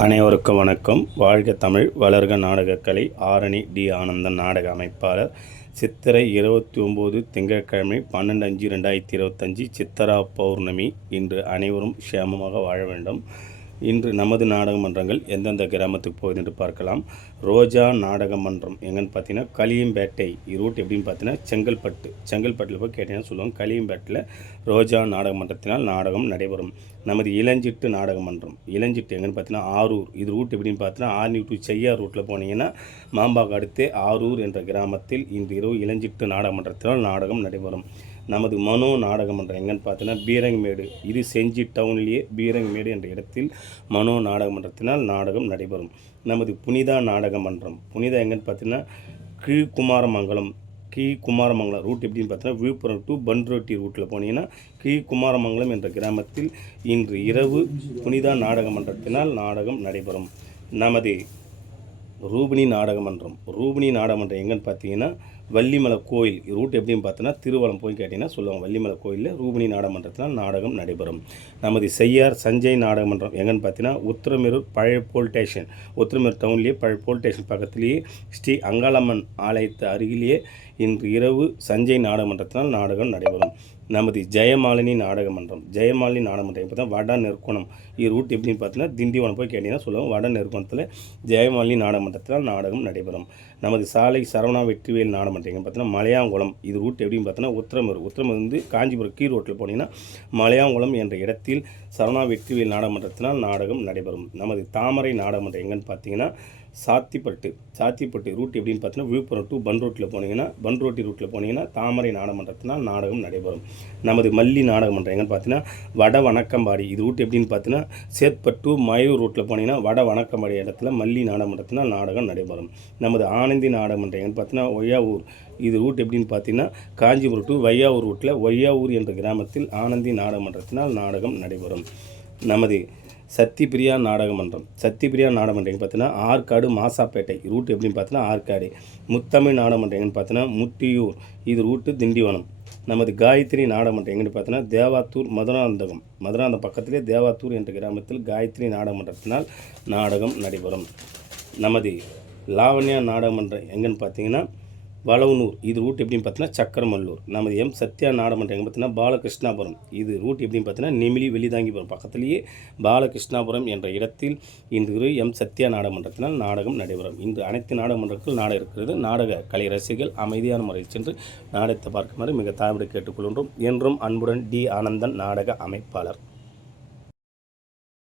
அனைவருக்கும் வணக்கம். வாழ்க தமிழ், வளர்க நாடகக்கலை. ஆரணி டி ஆனந்தன் நாடக அமைப்பாளர். சித்திரை 29 திங்கட்கிழமை 12/5/2025 சித்திரா பௌர்ணமி. இன்று அனைவரும் க்ஷேமமாக வாழ வேண்டும். இன்று நமது நாடக மன்றங்கள் எந்தெந்த கிராமத்துக்கு போகுது என்று பார்க்கலாம். ரோஜா நாடக மன்றம் எங்கன்னு பார்த்தீங்கன்னா களியம்பேட்டை. ரூட் எப்படின்னு பார்த்தீங்கன்னா செங்கல்பட்டில் போய் கேட்டீங்கன்னா சொல்லுவாங்க. களியம்பேட்டில் ரோஜா நாடக மன்றத்தினால் நாடகம் நடைபெறும். நமது இளஞ்சிட்டு நாடக மன்றம் இளஞ்சிட்டு எங்கன்னு பார்த்தீங்கன்னா ஆரூர். இது ரூட் எப்படின்னு பார்த்தீங்கன்னா ஆர்னி டு செய்யார் ரூட்டில் போனீங்கன்னா மாம்பாக்கு அடுத்து ஆரூர் என்ற கிராமத்தில் இன்று இரவு இளஞ்சிட்டு நாடக மன்றத்தினால் நாடகம் நடைபெறும். நமது மனோ நாடக மன்றம் எங்கன்னு பார்த்தீங்கன்னா பீரங்மேடு. இது செஞ்சி டவுன்லேயே பீரங்மேடு என்ற இடத்தில் மனோ நாடக மன்றத்தினால் நாடகம் நடைபெறும். நமது புனிதா நாடக மன்றம் எங்கன்னு பார்த்தீங்கன்னா கீழ்குமாரமங்கலம் ரூட் எப்படின்னு பார்த்தீங்கன்னா விழுப்புரம் டு பன்ரோட்டி ரூட்டில் போனீங்கன்னா கீழ்குமாரமங்கலம் என்ற கிராமத்தில் இன்று இரவு புனிதா நாடக மன்றத்தினால் நாடகம் நடைபெறும். நமது ரூபினி நாடக மன்றம் எங்கன்னு பார்த்தீங்கன்னா வள்ளிமலை கோயில். ரூட் எப்படின்னு பார்த்தோன்னா திருவலம் போய் கேட்டிங்கன்னா சொல்லுவாங்க. வள்ளிமலை கோயிலில் ரூபினி நாடக மன்றத்தினால் நாடகம் நடைபெறும். நமது செய்யார் சஞ்சய் நாடக மன்றம் எங்கன்னு பார்த்தீங்கன்னா உத்திரமேரூர் பழைய போலீஸ் ஸ்டேஷன். உத்திரமேரூர் டவுன்லேயே பழைய போலீஸ் ஸ்டேஷன் பக்கத்துலேயே ஸ்ரீ அங்காளம்மன் ஆலயத்து அருகிலேயே இன்று இரவு சஞ்சய் நாடக மன்றத்தினால் நாடகம் நடைபெறும். நமது ஜெயமாலினி நாடக மன்றம் பார்த்தா வட நெற்குணம். ரூட் எப்படின்னு பார்த்தீங்கன்னா திண்டிவனம் போய் கேட்டிங்கன்னா சொல்லுவாங்க. வட நெற்குணத்தில் ஜெயமாலினி நாடக மன்றத்தினால் நாடகம் நடைபெறும். நமது சாலை சரவணா வெற்றிவேல் நாடக மன்றம் எங்கே பார்த்தீங்கன்னா மலையாங்குளம். இது ரூட் எப்படின்னு பார்த்தீங்கன்னா உத்திரமேரூர் காஞ்சிபுரம் கீழ் ரோட்டில் போனீங்கன்னா மலையாங்குளம் என்ற இடத்தில் சரவணா வெற்றிவேல் நாடக மன்றத்தினால் நாடகம் நடைபெறும். நமது தாமரை நாடக மன்றம் எங்கன்னு பார்த்தீங்கன்னா சாத்திப்பட்டு ரூட் எப்படின்னு பார்த்தீங்கன்னா விழுப்புரம் டு பன்ரோட்டி ரூட்டில் போனீங்கன்னா தாமரை நாடக மன்றத்தினால் நாடகம் நடைபெறும். நமது மல்லி நாடக மன்றம் எங்கன்னு பார்த்தீங்கன்னா வட வணக்கம்பாடி. இது ரூட் எப்படின்னு பார்த்தீங்கன்னா சேத்பட்டு மயூர் ரூட்டில் போனீங்கன்னா வட வணக்கம்பாடி இடத்துல மல்லி நாடக மன்றத்தினால் நாடகம் நடைபெறும். நமது ஆனந்தி நாடக மன்றம் எங்கன்னு பார்த்தீங்கன்னா ஒய்யாவூர். இது ரூட் எப்படின்னு பார்த்தீங்கன்னா காஞ்சிபுரம் டு வையாவூர் ரூட்டில் ஒய்யாவூர் என்ற கிராமத்தில் ஆனந்தி நாடக மன்றத்தினால் நாடகம் நடைபெறும். நமது சத்திப்பிரியா நாடக மன்றம் பார்த்தீங்கன்னா ஆற்காடு மாசாப்பேட்டை. ரூட் எப்படின்னு பார்த்தீங்கன்னா ஆற்காடு. முத்தமிழ் நாடக மன்றம் எங்கன்னு பார்த்தீங்கன்னா முட்டியூர். இது ரூட்டு திண்டிவனம். நமது காயத்ரி நாடக மன்றம் எங்கன்னு பார்த்தீங்கன்னா தேவாத்தூர் மதுராந்தகம் பக்கத்திலே தேவாத்தூர் என்ற கிராமத்தில் காயத்ரி நாடக மன்றத்தினால் நாடகம் நடைபெறும். நமது லாவண்யா நாடக மன்றம் எங்கன்னு பார்த்தீங்கன்னா வளவனூர். இது ரூட் எப்படின்னு பார்த்தீங்கன்னா சக்கரமல்லூர். நமது எம் சத்யா நாடக மன்றம் எங்கே பார்த்தீங்கன்னா பாலகிருஷ்ணாபுரம். இது ரூட் எப்படின்னு பார்த்தீங்கன்னா நெமிலி வெளிதாங்கிபுரம் பக்கத்திலேயே பாலகிருஷ்ணாபுரம் என்ற இடத்தில் இன்று எம் சத்யா நாடக மன்றத்தினால் நாடகம் நடைபெறும். இன்று அனைத்து நாடக மன்றங்கள் நாடகம் இருக்கிறது. நாடக கலை ரசிகர்கள் அமைதியான முறையில் சென்று நாடகத்தை பார்க்குமாறு மிக தாழ்வுடன் கேட்டுக்கொள்கின்றோம். என்றும் அன்புடன் டி ஆனந்தன் நாடக அமைப்பாளர்.